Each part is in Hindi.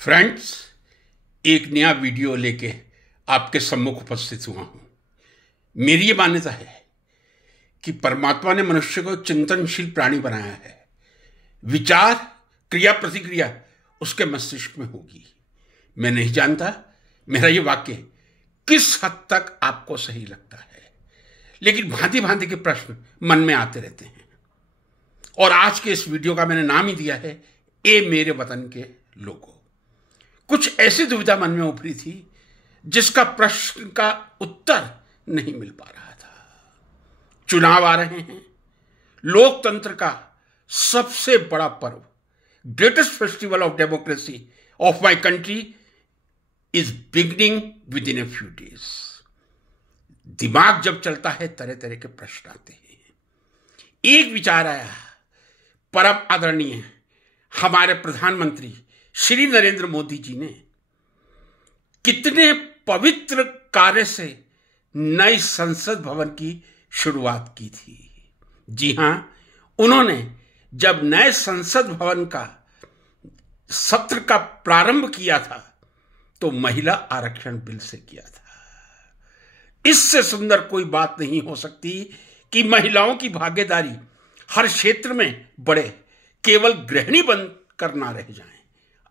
फ्रेंड्स, एक नया वीडियो लेके आपके सम्मुख उपस्थित हुआ हूं। मेरी ये मान्यता है कि परमात्मा ने मनुष्य को एक चिंतनशील प्राणी बनाया है। विचार, क्रिया, प्रतिक्रिया उसके मस्तिष्क में होगी। मैं नहीं जानता मेरा ये वाक्य किस हद तक आपको सही लगता है, लेकिन भांति भांति के प्रश्न मन में आते रहते हैं। और आज के इस वीडियो का मैंने नाम ही दिया है, ए मेरे वतन के लोगों। कुछ ऐसी दुविधा मन में उभरी थी जिसका प्रश्न का उत्तर नहीं मिल पा रहा था। चुनाव आ रहे हैं। लोकतंत्र का सबसे बड़ा पर्व, greatest festival of democracy of my country is beginning with in a few days. दिमाग जब चलता है तरह तरह के प्रश्न आते हैं। एक विचार आया, परम आदरणीय हमारे प्रधानमंत्री श्री नरेंद्र मोदी जी ने कितने पवित्र कार्य से नई संसद भवन की शुरुआत की थी। जी हां, उन्होंने जब नए संसद भवन का सत्र का प्रारंभ किया था तो महिला आरक्षण बिल से किया था। इससे सुंदर कोई बात नहीं हो सकती कि महिलाओं की भागीदारी हर क्षेत्र में बढ़े, केवल गृहिणी बनकर ना रह जाएं।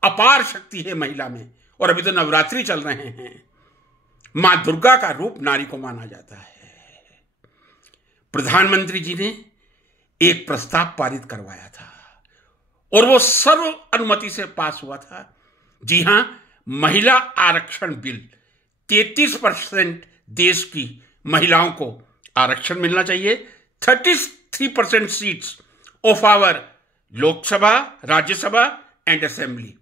अपार शक्ति है महिला में, और अभी तो नवरात्रि चल रहे हैं। मां दुर्गा का रूप नारी को माना जाता है। प्रधानमंत्री जी ने एक प्रस्ताव पारित करवाया था और वो सर्व अनुमति से पास हुआ था। जी हां, महिला आरक्षण बिल। 33% देश की महिलाओं को आरक्षण मिलना चाहिए। 33% seats of our Lok Sabha, Rajya Sabha and assembly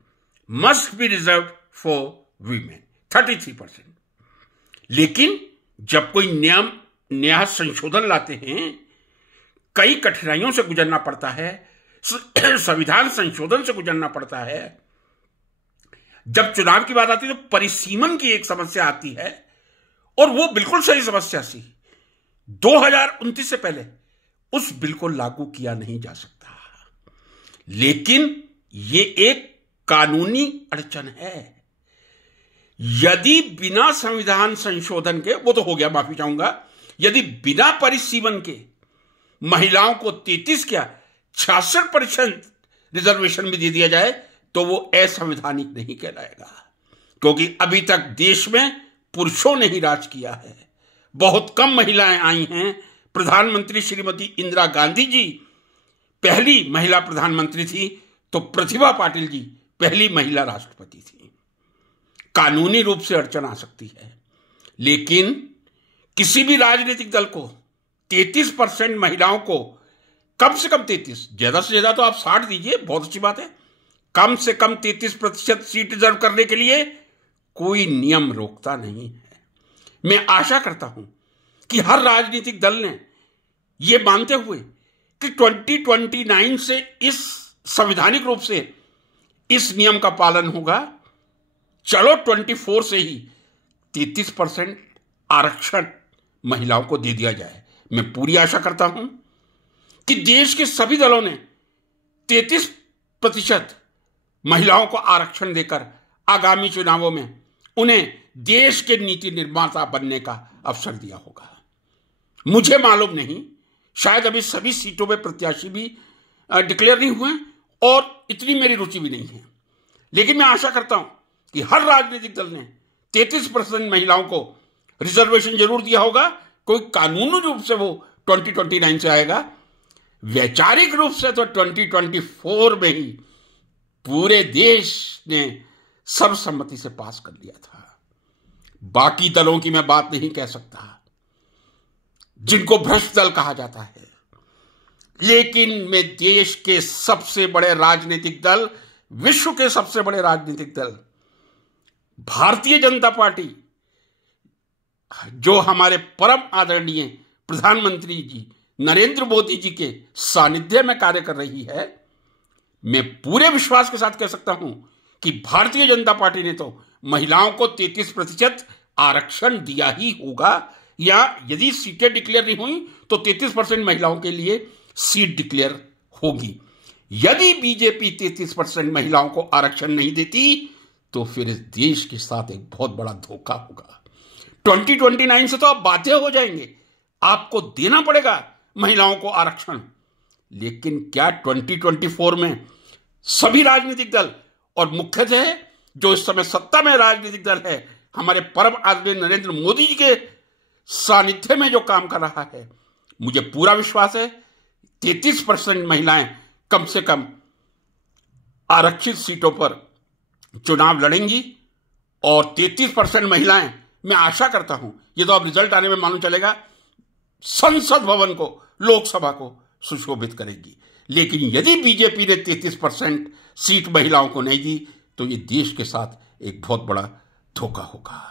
must be reserved for women, 33%। लेकिन जब कोई नया संशोधन लाते हैं, कई कठिनाइयों से गुजरना पड़ता है। संविधान संशोधन से गुजरना पड़ता है। जब चुनाव की बात आती है तो परिसीमन की एक समस्या आती है, और वो बिल्कुल सही समस्या थी। 2029 से पहले उस बिल को लागू किया नहीं जा सकता। लेकिन ये एक कानूनी अड़चन है। यदि बिना संविधान संशोधन के, वो तो हो गया, माफी चाहूंगा, यदि बिना परिसीमन के महिलाओं को 33 क्या 66% रिजर्वेशन भी दे दिया जाए तो वो असंवैधानिक नहीं कहलाएगा, क्योंकि अभी तक देश में पुरुषों ने ही राज किया है। बहुत कम महिलाएं आई हैं। प्रधानमंत्री श्रीमती इंदिरा गांधी जी पहली महिला प्रधानमंत्री थी, तो प्रतिभा पाटिल जी पहली महिला राष्ट्रपति थी। कानूनी रूप से अड़चन आ सकती है, लेकिन किसी भी राजनीतिक दल को 33% महिलाओं को, कम से कम 33, ज्यादा से ज्यादा तो आप 60 दीजिए, बहुत अच्छी बात है, कम से कम 33% सीट रिजर्व करने के लिए कोई नियम रोकता नहीं है। मैं आशा करता हूं कि हर राजनीतिक दल ने यह मानते हुए कि 2029 से इस संवैधानिक रूप से इस नियम का पालन होगा, चलो 24 से ही 33% आरक्षण महिलाओं को दे दिया जाए। मैं पूरी आशा करता हूं कि देश के सभी दलों ने 33% महिलाओं को आरक्षण देकर आगामी चुनावों में उन्हें देश के नीति निर्माता बनने का अवसर दिया होगा। मुझे मालूम नहीं, शायद अभी सभी सीटों में प्रत्याशी भी डिक्लेयर नहीं हुए और इतनी मेरी रुचि भी नहीं है, लेकिन मैं आशा करता हूं कि हर राजनीतिक दल ने 33% महिलाओं को रिजर्वेशन जरूर दिया होगा। कोई कानूनी रूप से वो 2029 से आएगा, वैचारिक रूप से तो 2024 में ही पूरे देश ने सर्वसम्मति से पास कर लिया था। बाकी दलों की मैं बात नहीं कह सकता, जिनको भ्रष्ट दल कहा जाता है, लेकिन मैं देश के सबसे बड़े राजनीतिक दल, विश्व के सबसे बड़े राजनीतिक दल भारतीय जनता पार्टी, जो हमारे परम आदरणीय प्रधानमंत्री जी नरेंद्र मोदी जी के सानिध्य में कार्य कर रही है, मैं पूरे विश्वास के साथ कह सकता हूं कि भारतीय जनता पार्टी ने तो महिलाओं को 33% आरक्षण दिया ही होगा, या यदि सीटें डिक्लेयर नहीं हुई तो 33% महिलाओं के लिए सीट डिक्लेयर होगी। यदि बीजेपी 33% महिलाओं को आरक्षण नहीं देती तो फिर इस देश के साथ एक बहुत बड़ा धोखा होगा। 2029 से तो आप बाध्य हो जाएंगे, आपको देना पड़ेगा महिलाओं को आरक्षण। लेकिन क्या 2024 में सभी राजनीतिक दल और मुख्यतः जो इस समय सत्ता में राजनीतिक दल है, हमारे परम आदरणीय नरेंद्र मोदी जी के सानिध्य में जो काम कर रहा है, मुझे पूरा विश्वास है 33% महिलाएं कम से कम आरक्षित सीटों पर चुनाव लड़ेंगी। और 33% महिलाएं, मैं आशा करता हूं, ये तो अब रिजल्ट आने में मालूम चलेगा, संसद भवन को, लोकसभा को सुशोभित करेगी। लेकिन यदि बीजेपी ने 33% सीट महिलाओं को नहीं दी तो ये देश के साथ एक बहुत बड़ा धोखा होगा।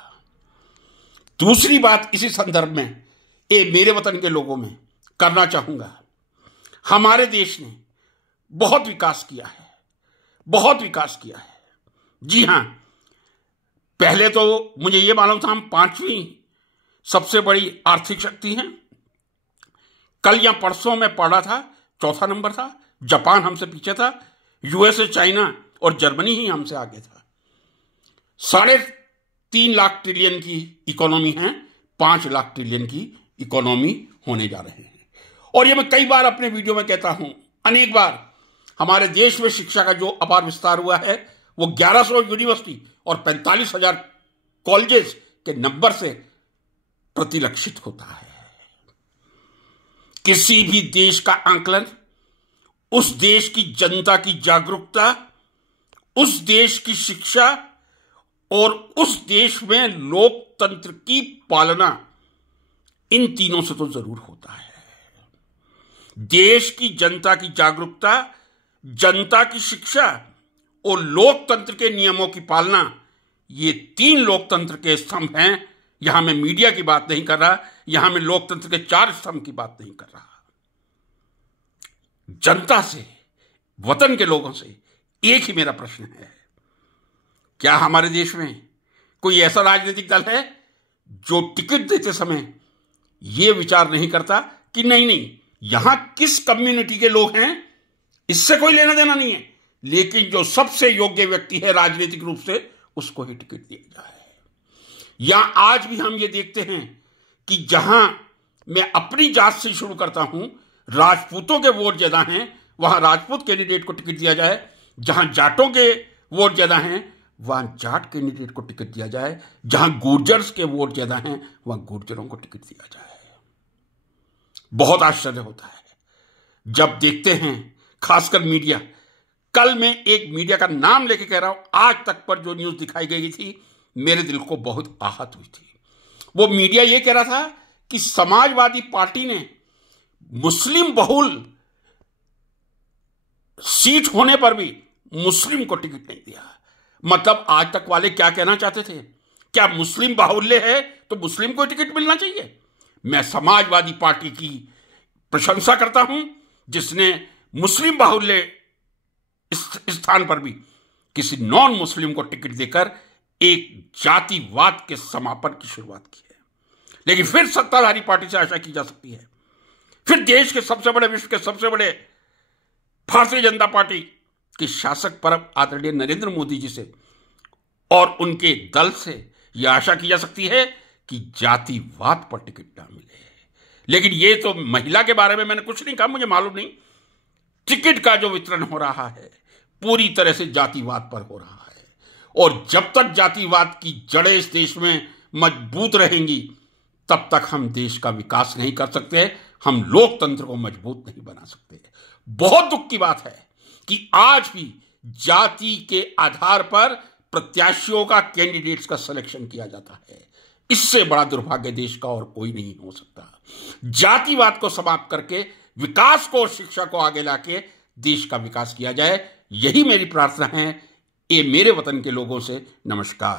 दूसरी बात इसी संदर्भ में मेरे वतन के लोगों में करना चाहूंगा, हमारे देश ने बहुत विकास किया है, बहुत विकास किया है। जी हां, पहले तो मुझे यह मालूम था हम 5वीं सबसे बड़ी आर्थिक शक्ति हैं। कल या परसों में पढ़ा था 4था नंबर था, जापान हमसे पीछे था, यूएसए, चाइना और जर्मनी ही हमसे आगे था। 3.5 लाख ट्रिलियन की इकोनॉमी है, 5 लाख ट्रिलियन की इकोनॉमी होने जा रहे हैं। और ये मैं कई बार अपने वीडियो में कहता हूं, अनेक बार, हमारे देश में शिक्षा का जो अपार विस्तार हुआ है वो 1100 यूनिवर्सिटी और 45,000 कॉलेजेस के नंबर से प्रतिलक्षित होता है। किसी भी देश का आंकलन उस देश की जनता की जागरूकता, उस देश की शिक्षा और उस देश में लोकतंत्र की पालना, इन तीनों से तो जरूर होता है। देश की जनता की जागरूकता, जनता की शिक्षा और लोकतंत्र के नियमों की पालना, ये 3 लोकतंत्र के स्तंभ हैं। यहां मैं मीडिया की बात नहीं कर रहा, यहां मैं लोकतंत्र के 4 स्तंभ की बात नहीं कर रहा। जनता से, वतन के लोगों से एक ही मेरा प्रश्न है, क्या हमारे देश में कोई ऐसा राजनीतिक दल है जो टिकट देते समय यह विचार नहीं करता कि नहीं, यहां किस कम्युनिटी के लोग हैं इससे कोई लेना देना नहीं है, लेकिन जो सबसे योग्य व्यक्ति है राजनीतिक रूप से उसको ही टिकट दिया जाए। या आज भी हम ये देखते हैं कि जहां मैं अपनी जात से शुरू करता हूं, राजपूतों के वोट ज्यादा हैं, वहां राजपूत कैंडिडेट को टिकट दिया जाए। जहां जाटों के वोट ज्यादा हैं, वहां जाट कैंडिडेट को टिकट दिया जाए। जहां गुर्जर्स के वोट ज्यादा हैं, वहां गुर्जरों को टिकट दिया जाए। बहुत आश्चर्य होता है जब देखते हैं, खासकर मीडिया। कल मैं एक मीडिया का नाम लेके कह रहा हूं, आज तक पर जो न्यूज दिखाई गई थी मेरे दिल को बहुत आहत हुई थी। वो मीडिया ये कह रहा था कि समाजवादी पार्टी ने मुस्लिम बहुल सीट होने पर भी मुस्लिम को टिकट नहीं दिया। मतलब आज तक वाले क्या कहना चाहते थे, क्या मुस्लिम बाहुल्य है तो मुस्लिम को टिकट मिलना चाहिए? मैं समाजवादी पार्टी की प्रशंसा करता हूं जिसने मुस्लिम बाहुल्य स्थान पर भी किसी नॉन मुस्लिम को टिकट देकर एक जातिवाद के समापन की शुरुआत की है। लेकिन फिर सत्ताधारी पार्टी से आशा की जा सकती है, फिर देश के सबसे बड़े, विश्व के सबसे बड़े भारतीय जनता पार्टी के शासक परम आदरणीय नरेंद्र मोदी जी से और उनके दल से यह आशा की जा सकती है कि जातिवाद पर टिकट ना मिले। लेकिन यह तो महिला के बारे में मैंने कुछ नहीं कहा, मुझे मालूम नहीं। टिकट का जो वितरण हो रहा है पूरी तरह से जातिवाद पर हो रहा है, और जब तक जातिवाद की जड़ें इस देश में मजबूत रहेंगी तब तक हम देश का विकास नहीं कर सकते, हम लोकतंत्र को मजबूत नहीं बना सकते। बहुत दुख की बात है कि आज भी जाति के आधार पर प्रत्याशियों का, कैंडिडेट्स का सिलेक्शन किया जाता है। इससे बड़ा दुर्भाग्य देश का और कोई नहीं हो सकता। जातिवाद को समाप्त करके विकास को और शिक्षा को आगे लाके देश का विकास किया जाए, यही मेरी प्रार्थना है। ये मेरे वतन के लोगों से नमस्कार।